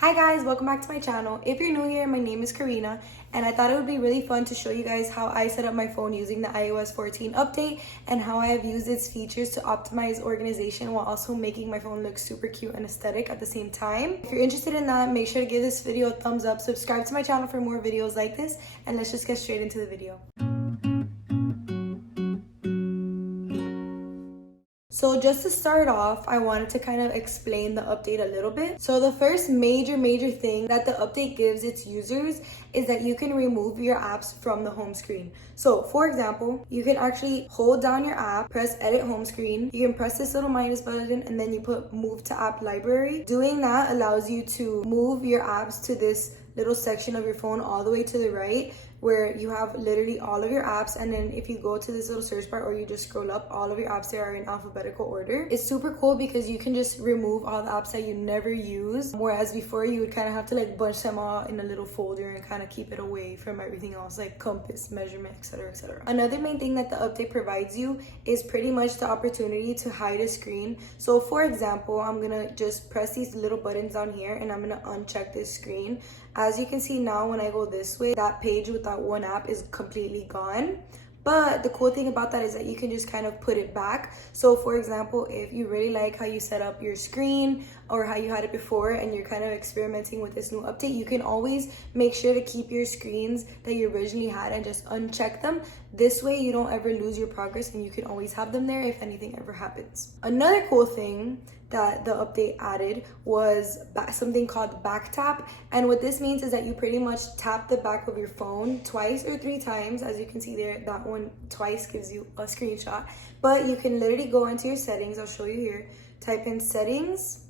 Hi guys, welcome back to my channel. If you're new here, my name is Karina and I thought it would be really fun to show you guys how I set up my phone using the iOS 14 update and how I have used its features to optimize organization while also making my phone look super cute and aesthetic at the same time. If you're interested in that, make sure to give this video a thumbs up, subscribe to my channel for more videos like this, and let's just get straight into the video. So just to start off, I wanted to kind of explain the update a little bit. So the first major thing that the update gives its users is that you can remove your apps from the home screen. So for example, you can actually hold down your app, press edit home screen. You can press this little minus button and then you put move to app library. Doing that allows you to move your apps to this little section of your phone all the way to the right, where you have literally all of your apps, and then if you go to this little search bar or you just scroll up, all of your apps there are in alphabetical order. It's super cool because you can just remove all the apps that you never use, whereas before you would kind of have to like bunch them all in a little folder and kind of keep it away from everything else like compass, measurement, etc, etc. Another main thing that the update provides you is pretty much the opportunity to hide a screen. So for example, I'm gonna just press these little buttons down here and I'm gonna uncheck this screen. As you can see now, when I go this way, that page with that one app is completely gone. But the cool thing about that is that you can just kind of put it back. So for example, if you really like how you set up your screen or how you had it before and you're kind of experimenting with this new update, you can always make sure to keep your screens that you originally had and just uncheck them. This way you don't ever lose your progress and you can always have them there if anything ever happens. Another cool thing that the update added was something called back tap, and what this means is that you pretty much tap the back of your phone twice or 3 times. As you can see there, that one twice gives you a screenshot, but you can literally go into your settings. I'll show you here. Type in settings,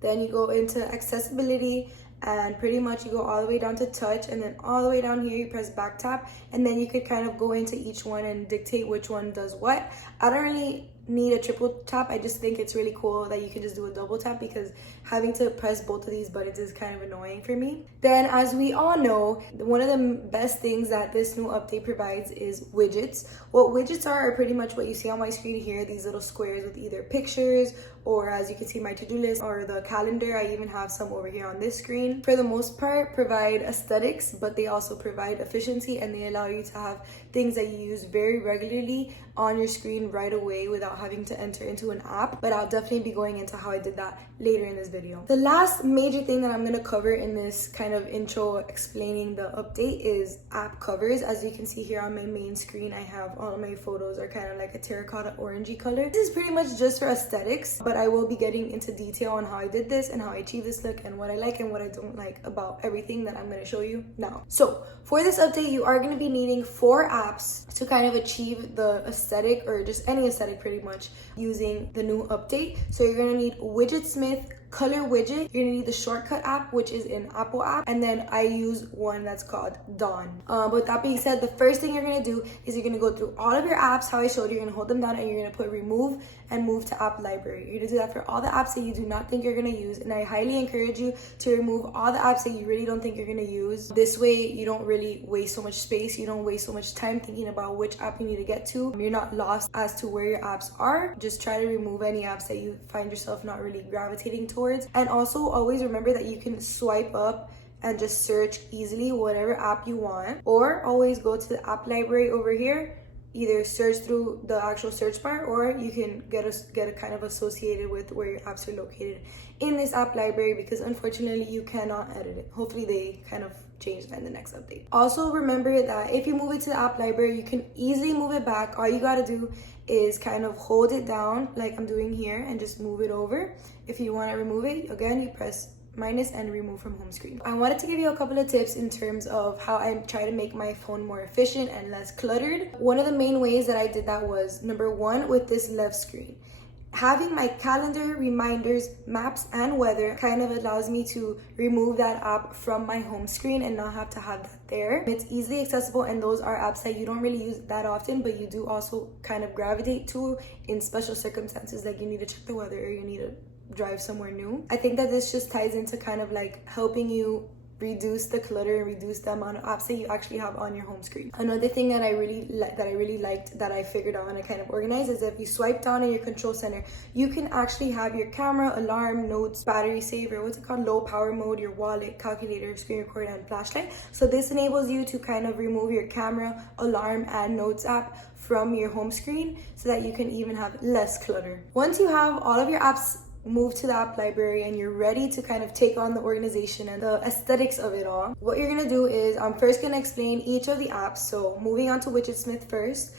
then you go into accessibility, and pretty much you go all the way down to touch, and then all the way down here you press back tap, and then you could kind of go into each one and dictate which one does what. I don't really need a triple tap. I just think it's really cool that you can just do a double tap because having to press both of these buttons is kind of annoying for me. Then, as we all know, one of the best things that this new update provides is widgets. What widgets are pretty much what you see on my screen here, these little squares with either pictures or, as you can see, my to-do list or the calendar. I even have some over here on this screen. For the most part, provide aesthetics, but they also provide efficiency, and they allow you to have things that you use very regularly on your screen right away without having to enter into an app. But I'll definitely be going into how I did that later in this video. The last major thing that I'm going to cover in this kind of intro explaining the update is app covers. As you can see here on my main screen, I have all of my photos are kind of like a terracotta orangey color. This is pretty much just for aesthetics, but I will be getting into detail on how I did this and how I achieved this look and what I like and what I don't like about everything that I'm going to show you now. So for this update, you are going to be needing 4 apps to kind of achieve the aesthetic, or just any aesthetic pretty much, using the new update. So you're going to need Widgetsmith, Color Widget. You're gonna need the shortcut app, which is an Apple app, and then I use one that's called Dawn. But with that being said, the first thing you're gonna do is you're gonna go through all of your apps, how I showed you. You're gonna hold them down and you're gonna put remove and move to app library. You're gonna do that for all the apps that you do not think you're gonna use, and I highly encourage you to remove all the apps that you really don't think you're gonna use. This way you don't really waste so much space, you don't waste so much time thinking about which app you need to get to. You're not lost as to where your apps are. Just try to remove any apps that you find yourself not really gravitating towards. And also always remember that you can swipe up and just search easily whatever app you want, or always go to the app library over here. Either search through the actual search bar, or you can get a kind of associated with where your apps are located in this app library, because unfortunately you cannot edit it. Hopefully they kind of change that in the next update. Also remember that if you move it to the app library, you can easily move it back. All you gotta do is kind of hold it down like I'm doing here and just move it over. If you want to remove it, again, you press minus and remove from home screen. I wanted to give you a couple of tips in terms of how I try to make my phone more efficient and less cluttered. One of the main ways that I did that was, number 1, with this left screen. Having my calendar, reminders, maps, and weather kind of allows me to remove that app from my home screen and not have to have that there. It's easily accessible, and those are apps that you don't really use that often, but you do also kind of gravitate to in special circumstances, like you need to check the weather or you need to drive somewhere new. I think that this just ties into kind of like helping you reduce the clutter and reduce the amount of apps that you actually have on your home screen. Another thing that I really liked that I figured out and I kind of organized is if you swipe down in your control center, you can actually have your camera, alarm, notes, battery saver, what's it called, low power mode, your wallet, calculator, screen recorder, and flashlight. So this enables you to kind of remove your camera, alarm, and notes app from your home screen so that you can even have less clutter. Once you have all of your apps move to the app library and you're ready to kind of take on the organization and the aesthetics of it all, what you're gonna do is I'm first gonna explain each of the apps. So moving on to Widgetsmith first.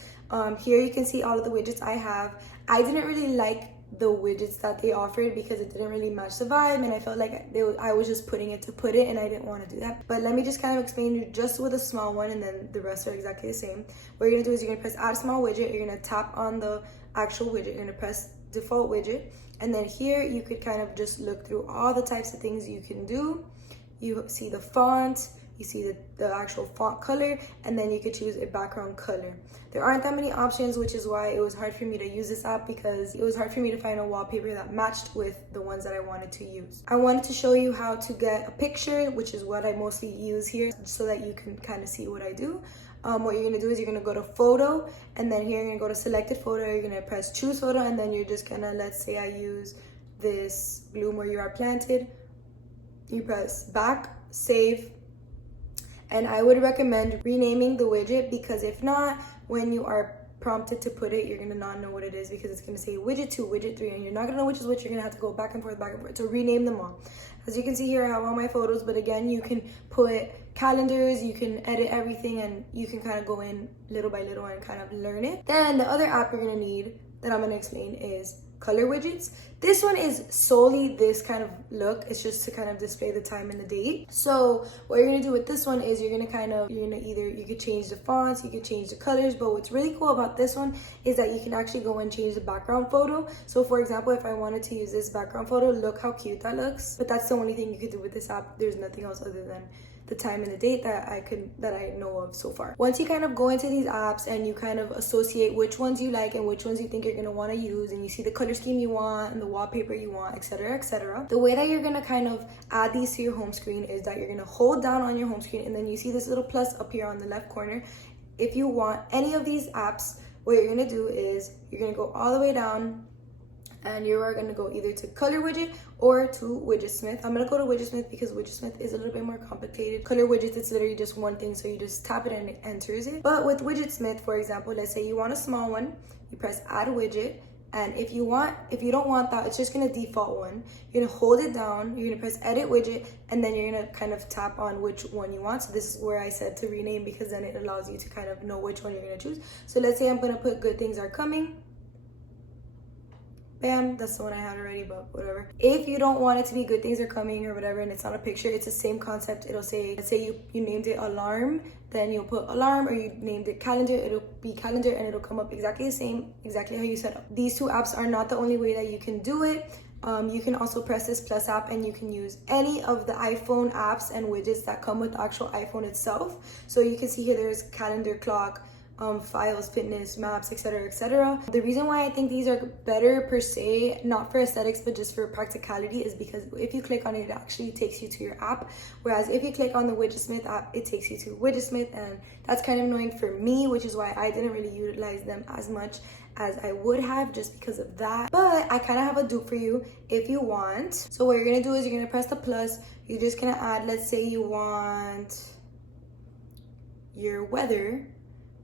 Here you can see all of the widgets I have. I didn't really like the widgets that they offered because it didn't really match the vibe, and I felt like I was just putting it to put it, and I didn't want to do that. But let me just kind of explain you just with a small one, and then the rest are exactly the same. What you're gonna do is you're gonna press add small widget, you're gonna tap on the actual widget, you're gonna press default widget, and then here you could kind of just look through all the types of things you can do. You see the font, you see the actual font color, and then you could choose a background color. There aren't that many options, which is why it was hard for me to use this app, because it was hard for me to find a wallpaper that matched with the ones that I wanted to use. I wanted to show you how to get a picture, which is what I mostly use here, so that you can kind of see what I do. What you're gonna do is you're gonna go to photo, and then here you're gonna go to selected photo, you're gonna press choose photo, and then you're just gonna, let's say I use this bloom where you are planted. You press back, save, and I would recommend renaming the widget, because if not, when you are prompted to put it, you're gonna not know what it is, because it's gonna say widget 2, widget 3, and you're not gonna know which is which. You're gonna have to go back and forth. So rename them all. As you can see here, I have all my photos, but again, you can put calendars, you can edit everything, and you can kind of go in little by little and kind of learn it. Then the other app you're gonna need that I'm gonna explain is color widgets. This one is solely this kind of look. It's just to kind of display the time and the date. So what you're gonna do with this one is you could change the fonts, you could change the colors, but what's really cool about this one is that you can actually go and change the background photo. So for example, if I wanted to use this background photo, look how cute that looks. But that's the only thing you could do with this app. There's nothing else other than the time and the date that I know of so far. Once you kind of go into these apps and you kind of associate which ones you like and which ones you think you're gonna want to use, and you see the color scheme you want and the wallpaper you want, etc., etc., the way that you're gonna kind of add these to your home screen is that you're gonna hold down on your home screen, and then you see this little plus up here on the left corner. If you want any of these apps, what you're gonna do is you're gonna go all the way down, and you are going to go either to color widget or to Widgetsmith. I'm going to go to Widgetsmith because Widgetsmith is a little bit more complicated. Color widgets, it's literally just one thing, so you just tap it and it enters it. But with Widgetsmith, for example, let's say you want a small one, you press add widget, and if you don't want that, it's just going to default one. You're going to hold it down, you're going to press edit widget, and then you're going to kind of tap on which one you want. So this is where I said to rename, because then it allows you to kind of know which one you're going to choose. So let's say I'm going to put good things are coming. Bam, that's the one I had already, but whatever. If you don't want it to be good things are coming or whatever, and it's not a picture, it's the same concept. It'll say, let's say you named it alarm, then you'll put alarm, or you named it calendar, it'll be calendar, and it'll come up exactly the same, exactly how you set up. These two apps are not the only way that you can do it. You can also press this plus app, and you can use any of the iPhone apps and widgets that come with the actual iPhone itself. So you can see here there's calendar, clock, files, fitness, maps, etc., etc. The reason why I think these are better per se, not for aesthetics but just for practicality, is because if you click on it, it actually takes you to your app, whereas if you click on the Widgetsmith app, it takes you to Widgetsmith, and that's kind of annoying for me, which is why I didn't really utilize them as much as I would have, just because of that. But I kind of have a dupe for you if you want. So what you're gonna do is you're gonna press the plus, you're just gonna add, let's say you want your weather,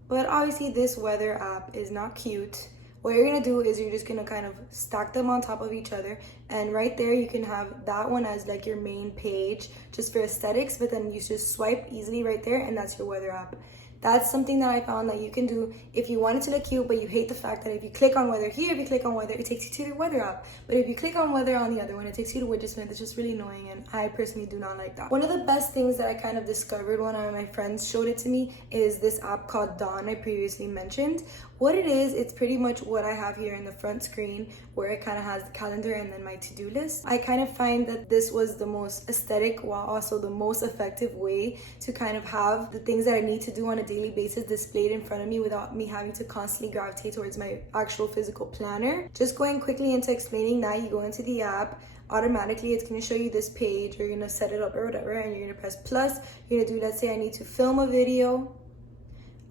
but obviously this weather app is not cute. What you're gonna do is you're just gonna kind of stack them on top of each other, and right there you can have that one as like your main page just for aesthetics, but then you just swipe easily right there, and that's your weather app. That's something that I found that you can do if you want it to look cute, but you hate the fact that if you click on weather here, if you click on weather, it takes you to the weather app. But if you click on weather on the other one, it takes you to Widgetsmith. It's just really annoying, and I personally do not like that. One of the best things that I kind of discovered when one of my friends showed it to me is this app called Dawn I previously mentioned. What it is, it's pretty much what I have here in the front screen, where it kind of has the calendar and then my to-do list. I kind of find that this was the most aesthetic while also the most effective way to kind of have the things that I need to do on a daily basis displayed in front of me without me having to constantly gravitate towards my actual physical planner. Just going quickly into explaining that, you go into the app, automatically it's going to show you this page. You're going to set it up or whatever, and you're going to press plus. You're going to do, let's say I need to film a video.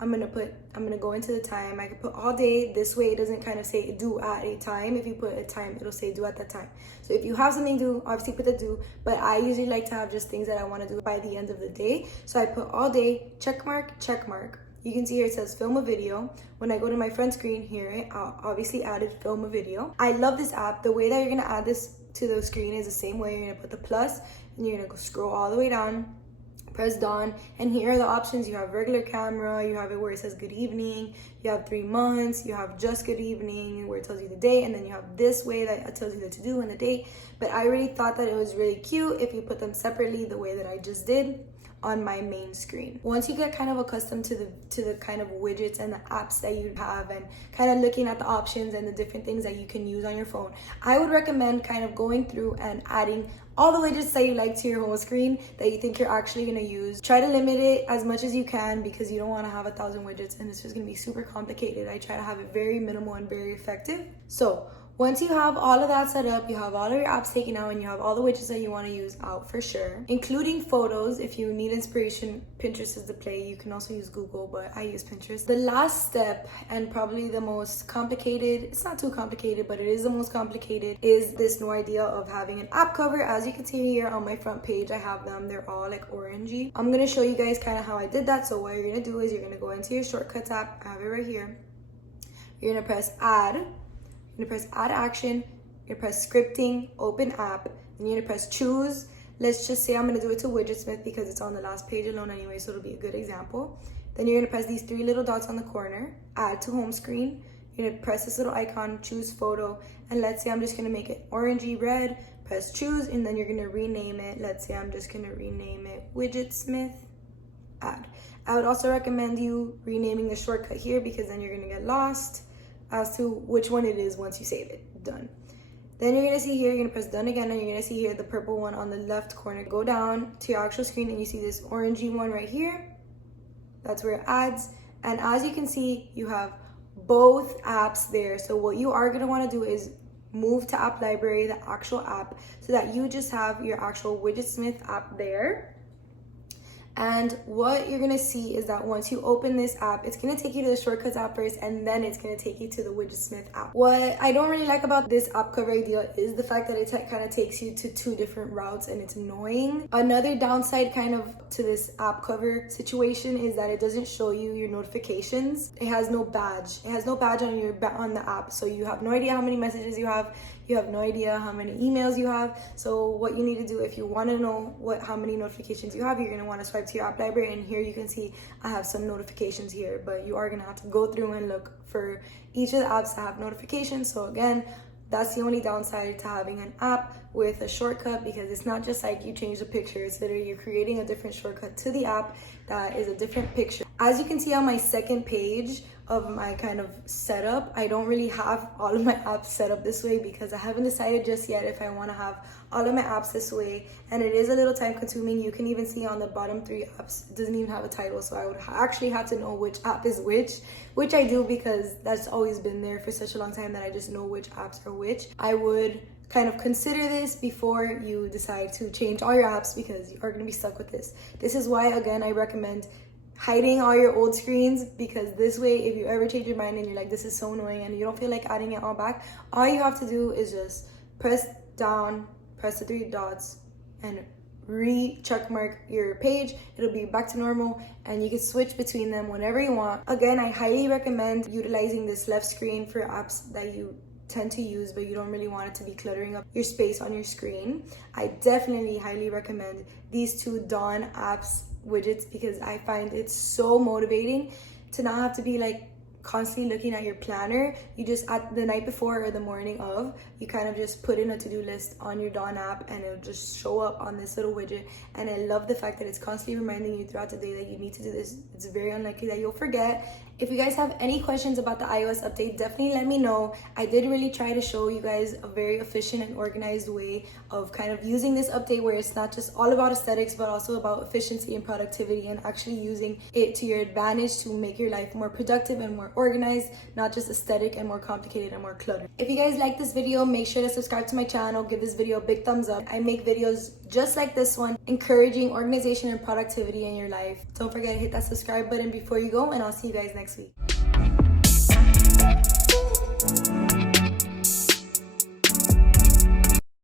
I'm gonna go into the time. I can put all day. This way it doesn't kind of say do at a time. If you put a time, it'll say do at that time. So if you have something due, obviously put the do, but I usually like to have just things that I want to do by the end of the day. So I put all day, check mark, check mark. You can see here it says film a video. When I go to my front screen here, I obviously added film a video. I love this app. The way that you're gonna add this to the screen is the same way. You're gonna put the plus and you're gonna go scroll all the way down. Press done, and here are the options. You have regular camera, you have it where it says good evening, you have 3 months, you have just good evening where it tells you the day, and then you have this way that tells you the to do and the date. But I really thought that it was really cute if you put them separately the way that I just did on my main screen. Once you get kind of accustomed to the kind of widgets and the apps that you have, and kind of looking at the options and the different things that you can use on your phone, I would recommend kind of going through and adding all the widgets that you like to your home screen that you think you're actually gonna use. Try to limit it as much as you can because you don't wanna have 1,000 widgets and it's just gonna be super complicated. I try to have it very minimal and very effective. So once you have all of that set up, you have all of your apps taken out, and you have all the widgets that you want to use out for sure, including photos. If you need inspiration, Pinterest is the play. You can also use Google, but I use Pinterest. The last step, and probably the most complicated, it's not too complicated, but it is the most complicated, is this new idea of having an app cover. As you can see here on my front page, I have them. They're all like orangey. I'm going to show you guys kind of how I did that. So what you're going to do is you're going to go into your shortcuts app. I have it right here. You're going to press add. You're gonna press add action, you're gonna press scripting, open app, and you're gonna press choose. Let's just say I'm gonna do it to Widgetsmith because it's on the last page alone anyway, so it'll be a good example. Then you're gonna press these 3 little dots on the corner, add to home screen. You're gonna press this little icon, choose photo, and let's say I'm just gonna make it orangey red, press choose, and then you're gonna rename it. Let's say I'm just gonna rename it Widgetsmith, add. I would also recommend you renaming the shortcut here because then you're gonna get lost as to which one it is once you save it. Done. Then you're gonna see here, you're gonna press done again, and you're gonna see here the purple one on the left corner. Go down to your actual screen and you see this orangey one right here. That's where it adds. And as you can see, you have both apps there. So what you are gonna wanna do is move to app library, the actual app, so that you just have your actual Widgetsmith app there. And what you're gonna see is that once you open this app, it's gonna take you to the shortcuts app first, and then it's gonna take you to the Widgetsmith app. What I don't really like about this app cover idea is the fact that it kind of takes you to 2 different routes, and it's annoying. Another downside kind of to this app cover situation is that it doesn't show you your notifications. It has no badge. It has no badge on the app, so you have no idea how many messages you have. You have no idea how many emails you have. So what you need to do if you want to know how many notifications you have, you're going to want to swipe to your app library, and here you can see I have some notifications here, but you are going to have to go through and look for each of the apps that have notifications. So again, that's the only downside to having an app with a shortcut, because it's not just like you change the picture. It's literally you're creating a different shortcut to the app that is a different picture. As you can see on my second page of my kind of setup, I don't really have all of my apps set up this way because I haven't decided just yet if I want to have all of my apps this way, and it is a little time consuming. You can even see on the bottom 3 apps, it doesn't even have a title, so I would actually have to know which app is which I do because that's always been there for such a long time that I just know which apps are which. I would kind of consider this before you decide to change all your apps because you are going to be stuck with this. This is why, again, I recommend hiding all your old screens, because this way if you ever change your mind and you're like, this is so annoying, and you don't feel like adding it all back, all you have to do is just press down, press the 3 dots, and check mark your page. It'll be back to normal, and you can switch between them whenever you want. Again, I highly recommend utilizing this left screen for apps that you tend to use but you don't really want it to be cluttering up your space on your screen. I definitely highly recommend these 2 Dawn apps widgets because I find it so motivating to not have to be like constantly looking at your planner. You just, at the night before or the morning of, you kind of just put in a to-do list on your Dawn app and it'll just show up on this little widget. And I love the fact that it's constantly reminding you throughout the day that you need to do this. It's very unlikely that you'll forget, If you guys have any questions about the iOS update, definitely let me know. I did really try to show you guys a very efficient and organized way of kind of using this update where it's not just all about aesthetics, but also about efficiency and productivity, and actually using it to your advantage to make your life more productive and more organized, not just aesthetic and more complicated and more cluttered. If you guys like this video, make sure to subscribe to my channel, give this video a big thumbs up. I make videos just like this one, encouraging organization and productivity in your life. Don't forget to hit that subscribe button before you go, and I'll see you guys next week.